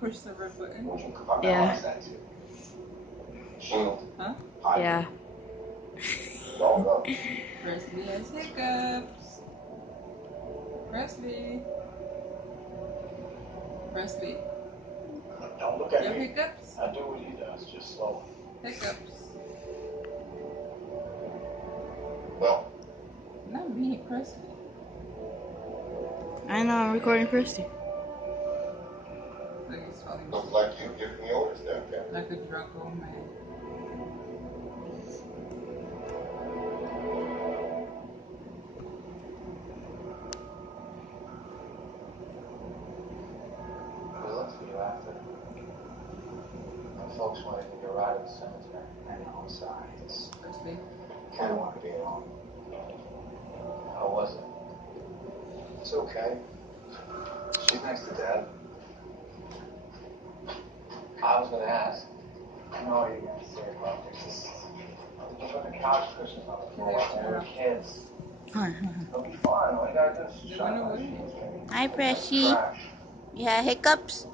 push the red button? Yeah. Huh? Yeah. Presley has hiccups. Presley. Presley. Don't look You at have me. hiccups? I do what he does, just slow. Hiccups. Well, Not me, Presley. I know, I'm recording Christy. Like he's falling looks asleep. like you giving me orders there, okay? Like a drunk old man. We looked for you after. My folks wanted me to ride to the cemetery. I know, I'm sorry. It's Presley. kind of want to be alone. How was it? It's okay. She's next to Dad. I was going to ask. I know what you're going to say about this. Just put the couch cushions on the floor like they were kids. It'll be fine. All you got to do is They shut went up. away. Hi, Pressy. You had hiccups?